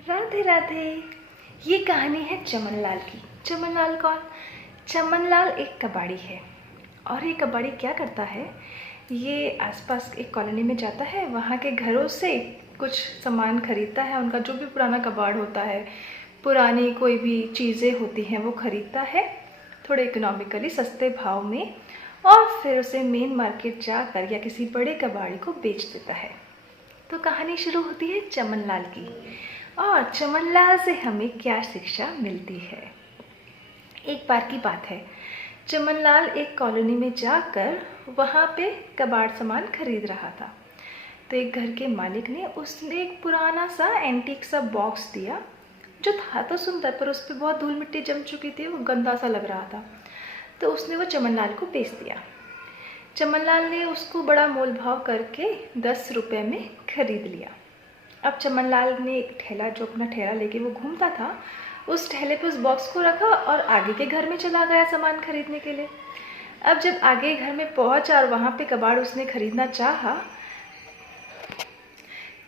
राधे राधे। ये कहानी है चमनलाल की। चमनलाल कौन? चमनलाल एक कबाड़ी है। और ये कबाड़ी क्या करता है, ये आसपास एक कॉलोनी में जाता है, वहाँ के घरों से कुछ सामान खरीदता है। उनका जो भी पुराना कबाड़ होता है, पुरानी कोई भी चीज़ें होती हैं, वो खरीदता है थोड़े इकोनॉमिकली सस्ते भाव में, और फिर उसे मेन मार्केट जाकर या किसी बड़े कबाड़ी को बेच देता है। तो कहानी शुरू होती है चमनलाल की। और चमनलाल से हमें क्या शिक्षा मिलती है। एक बार की बात है, चमनलाल एक कॉलोनी में जाकर वहाँ पे कबाड़ सामान खरीद रहा था। तो एक घर के मालिक ने उसने एक पुराना सा एंटीक सा बॉक्स दिया, जो था तो सुंदर, पर उस पर बहुत धूल मिट्टी जम चुकी थी, वो गंदा सा लग रहा था। तो उसने वो चमनलाल को बेच दिया। चमनलाल ने उसको बड़ा मोल भाव करके 10 रुपये में खरीद लिया। अब चमनलाल ने एक ठेला, जो अपना ठेला लेके वो घूमता था, उस ठेले पे उस बॉक्स को रखा और आगे के घर में चला गया सामान खरीदने के लिए। अब जब आगे घर में पहुंचा और वहाँ पे कबाड़ उसने खरीदना चाहा,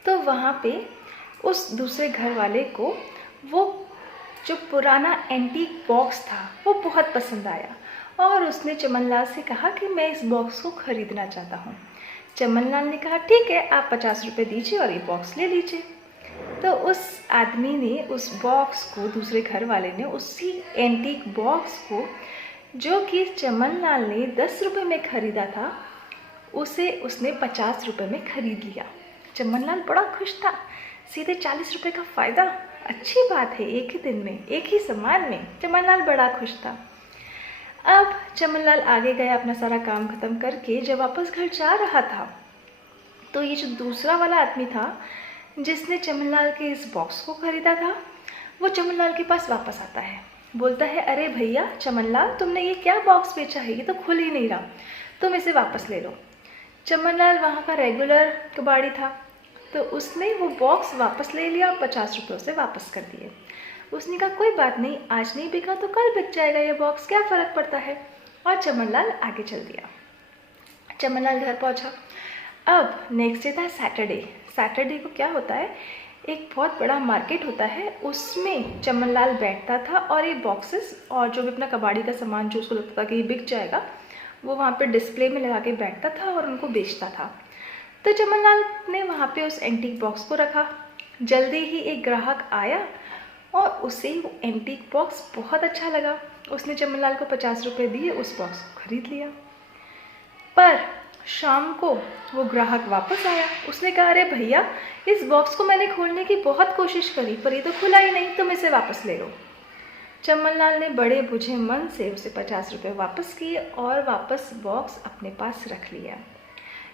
तो वहाँ पे उस दूसरे घर वाले को वो जो पुराना एंटीक बॉक्स था वो बहुत पसंद आया, और उसने चमनलाल से कहा कि मैं इस बॉक्स को खरीदना चाहता हूँ। चमनलाल ने कहा ठीक है, आप 50 रुपये दीजिए और ये बॉक्स ले लीजिए। तो उस आदमी ने उस बॉक्स को, दूसरे घर वाले ने उसी एंटीक बॉक्स को, जो कि चमनलाल ने 10 रुपये में खरीदा था, उसे उसने 50 रुपये में खरीद लिया। चमनलाल बड़ा खुश था। सीधे 40 रुपये का फ़ायदा, अच्छी बात है। एक ही दिन में, एक ही सामान में चमनलाल बड़ा खुश था। अब चमनलाल आगे गया, अपना सारा काम खत्म करके जब वापस घर जा रहा था, तो ये जो दूसरा वाला आदमी था जिसने चमनलाल के इस बॉक्स को खरीदा था, वो चमनलाल के पास वापस आता है। बोलता है, अरे भैया चमनलाल, तुमने ये क्या बॉक्स बेचा है, ये तो खुल ही नहीं रहा, तुम इसे वापस ले लो। चमनलाल वहाँ का रेगुलर कबाड़ी था, तो उसने वो बॉक्स वापस ले लिया और 50 रुपये उसे वापस कर दिए। उसने कहा कोई बात नहीं, आज नहीं बिका तो कल बिक जाएगा ये बॉक्स, क्या फ़र्क पड़ता है। और चमनलाल आगे चल दिया। चमनलाल घर पहुंचा। अब नेक्स्ट डे था सैटरडे। सैटरडे को क्या होता है, एक बहुत बड़ा मार्केट होता है, उसमें चमनलाल बैठता था और ये बॉक्सेस और जो भी अपना कबाड़ी का सामान जो उसको लगता था कि ये बिक जाएगा, वो वहाँ पे डिस्प्ले में लगा के बैठता था और उनको बेचता था। तो चमनलाल ने वहाँ पे उस एंटीक बॉक्स को रखा। जल्दी ही एक ग्राहक आया और उसे वो एंटीक बॉक्स बहुत अच्छा लगा। उसने चमनलाल को 50 रुपये दिए, उस बॉक्स को खरीद लिया। पर शाम को वो ग्राहक वापस आया। उसने कहा, अरे भैया, इस बॉक्स को मैंने खोलने की बहुत कोशिश करी, पर ये तो खुला ही नहीं, तुम इसे वापस ले लो। चमनलाल ने बड़े बुझे मन से उसे 50 रुपये वापस किए और वापस बॉक्स अपने पास रख लिया।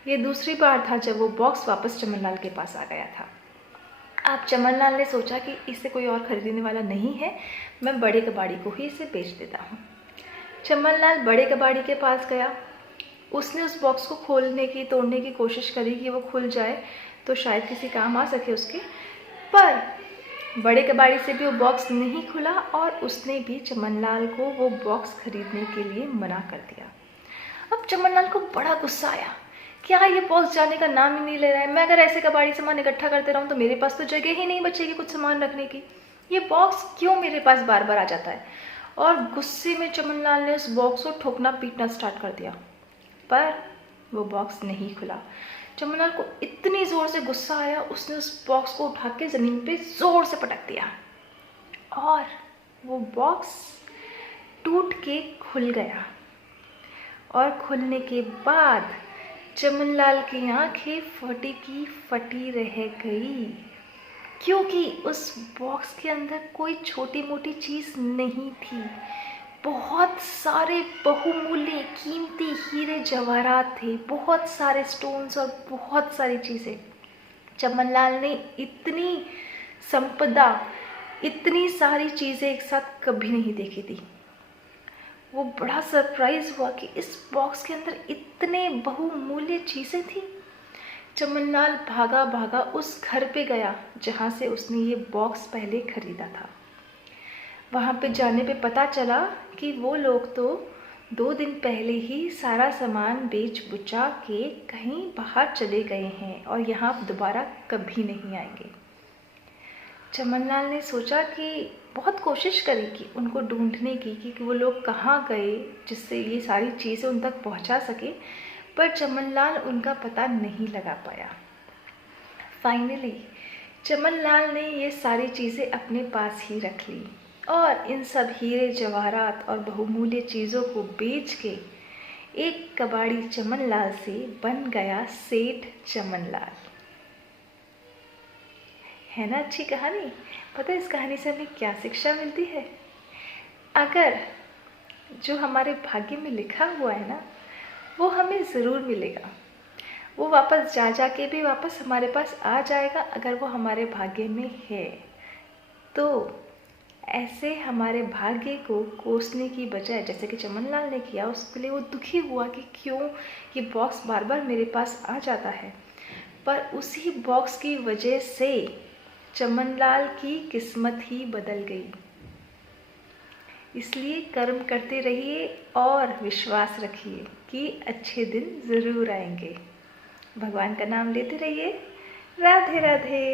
ये दूसरी बार था जब वो बॉक्स वापस चमनलाल के पास आ गया था। अब चमनलाल ने सोचा कि इसे कोई और खरीदने वाला नहीं है, मैं बड़े कबाड़ी को ही इसे बेच देता हूँ। चमनलाल बड़े कबाड़ी के पास गया। उसने उस बॉक्स को खोलने की, तोड़ने की कोशिश करी कि वो खुल जाए तो शायद किसी काम आ सके उसके, पर बड़े कबाड़ी से भी वो बॉक्स नहीं खुला और उसने भी चमनलाल को वो बॉक्स खरीदने के लिए मना कर दिया। अब चमनलाल को बड़ा गुस्सा आया, क्या ये बॉक्स जाने का नाम ही नहीं ले रहा है। मैं अगर ऐसे कबाड़ी सामान इकट्ठा करते रहूँ तो मेरे पास तो जगह ही नहीं बचेगी कुछ सामान रखने की। ये बॉक्स क्यों मेरे पास बार बार आ जाता है। और गुस्से में चमनलाल ने उस बॉक्स को ठोकना पीटना स्टार्ट कर दिया, पर वो बॉक्स नहीं खुला। चमनलाल को इतनी ज़ोर से गुस्सा आया, उसने उस बॉक्स को उठा के ज़मीन पे ज़ोर से पटक दिया और वो बॉक्स टूट के खुल गया। और खुलने के बाद चमनलाल की आंखें फटी की फटी रह गई, क्योंकि उस बॉक्स के अंदर कोई छोटी मोटी चीज़ नहीं थी। बहुत सारे बहुमूल्य कीमती हीरे जवाहरात थे, बहुत सारे स्टोन्स और बहुत सारी चीज़ें। चमनलाल ने इतनी संपदा, इतनी सारी चीज़ें एक साथ कभी नहीं देखी थी। वो बड़ा सरप्राइज हुआ कि इस बॉक्स के अंदर इतने बहुमूल्य चीज़ें थी। चमनलाल भागा भागा उस घर पे गया जहाँ से उसने ये बॉक्स पहले खरीदा था। वहाँ पे जाने पे पता चला कि वो लोग तो 2 दिन पहले ही सारा सामान बेच बुचा के कहीं बाहर चले गए हैं और यहाँ दोबारा कभी नहीं आएंगे। चमनलाल ने सोचा कि बहुत कोशिश करी कि उनको ढूंढने की कि वो लोग कहाँ गए जिससे ये सारी चीज़ें उन तक पहुँचा सके, पर चमनलाल उनका पता नहीं लगा पाया। फाइनली चमनलाल ने ये सारी चीज़ें अपने पास ही रख ली और इन सब हीरे जवाहरात और बहुमूल्य चीज़ों को बेच के एक कबाड़ी चमनलाल से बन गया सेठ चमनलाल। है ना अच्छी कहानी? पता है इस कहानी से हमें क्या शिक्षा मिलती है? अगर जो हमारे भाग्य में लिखा हुआ है ना, वो हमें ज़रूर मिलेगा। वो वापस जा के भी वापस हमारे पास आ जाएगा अगर वो हमारे भाग्य में है। तो ऐसे हमारे भाग्य को कोसने की बजाय, जैसे कि चमनलाल ने किया, उसके लिए वो दुखी हुआ कि क्यों ये बॉक्स बार बार मेरे पास आ जाता है, पर उसी बॉक्स की वजह से चमनलाल की किस्मत ही बदल गई। इसलिए कर्म करते रहिए और विश्वास रखिए कि अच्छे दिन ज़रूर आएंगे। भगवान का नाम लेते रहिए। राधे राधे।